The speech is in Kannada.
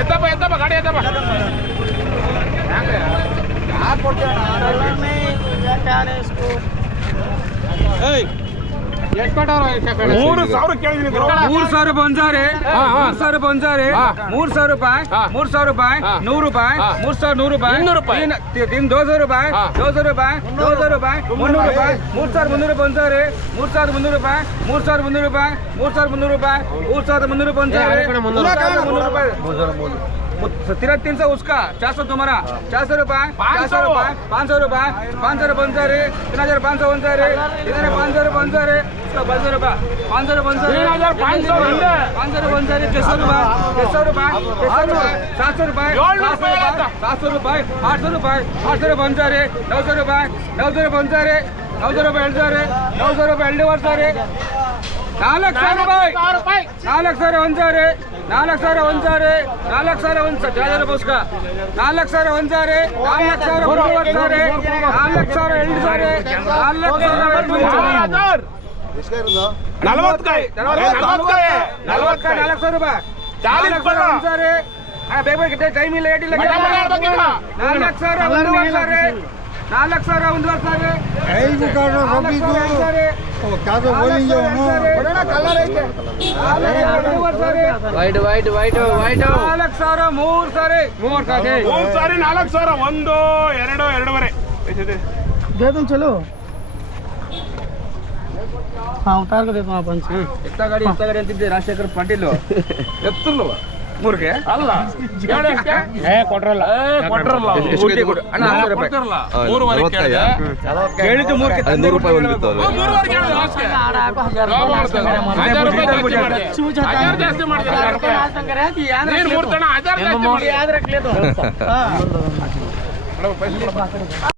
ಎತ್ತಪ್ಪ ಗಾಡಿ ಎತ್ತಪ್ಪ ಮೂರು ಸಾವಿರ ಕೇಳಿದೀನಿ 3,000 ಬಂಜಾರೆ 3,000 ಬಂಜಾರೆ 3,000 ರೂಪಾಯಿ 3,000 ರೂಪಾಯಿ 100 ರೂಪಾಯಿ 3,100 ರೂಪಾಯಿ 200 ರೂಪಾಯಿ 200 ರೂಪಾಯಿ 200 ರೂಪಾಯಿ 200 ರೂಪಾಯಿ 300 ರೂಪಾಯಿ 3,300 ಬಂಜಾರೆ 3,300 ರೂಪಾಯಿ 3,300 ರೂಪಾಯಿ 3,300 ರೂಪಾಯಿ 3,300 ಬಂಜಾರೆ 3,300 ರೂಪಾಯಿ तेरा 300 उसका 400 तुम्हारा 400 रुपए 400 रुपए 500 रुपए 500 बंजर 3,500 बंजर 3,500 बंजर 500 रुपए 500 बंजर 3,500 बंजर 600 रुपए 600 रुपए 700 रुपए 700 रुपए 800 रुपए 800 बंजर 900 रुपए 900 बंजर 900 रुपए 900 रुपए 4,00,000 ರೂಪಾಯಿ 4,00,000 ಒಂಜಾರೆ 4,00,000 ಒಂಜಾರೆ 4,00,000 ಒಂಜ ಜಾಜರ ಬಸ್ಕ 4,00,000 ಒಂಜಾರೆ 4,00,000 ಒಂಜಾರೆ 4,00,000 ಎಂಜಾರೆ 4,00,000 40 ಕಾಯಿ 4,00,000 ರೂಪಾಯಿ 40 ಒಂಜಾರೆ ಬೇಗ ಬೇಗ ಟೈಮ್ ಇಲ್ಲ ಏಟಿಲ್ಲ 4,00,000 ಒಂಜಾರೆ 4,00,000 ಒಂಜಾರೆ ಐದು ಕಾರ್ಡ್ ರಬ್ಬಿದು ಕಾದು ಬೋಲಿಂಗ್ ವೈಟ್ 4,00,000 ಮೂರು ಸಾರಿ 4,000 1 2 2.5 दे दूं चलो हाँ उतार कर देता हूँ अपन से ಎತ್ತ ಗಾಡಿ ಅಂತಿದ್ದೆ ರಾಜಶೇಖರ್ ಪಾಟೀಲ್ ಎತ್ತಲ್ವ ಮೂರ್ಗೆ ಅಲ್ಲ ಕೊಟ್ರಲ್ಲ ಊಟಿ ಕೊಡು ಅಣ್ಣ 1000 ರೂಪಾಯಿ ಹೇಳಿದ್ದು ಮೂರ್ಗೆ 100 ರೂಪಾಯಿ ಒಂದು ಬಿತ್ತು ಜಾಸ್ತಿ ಮಾಡಿದ್ರೆ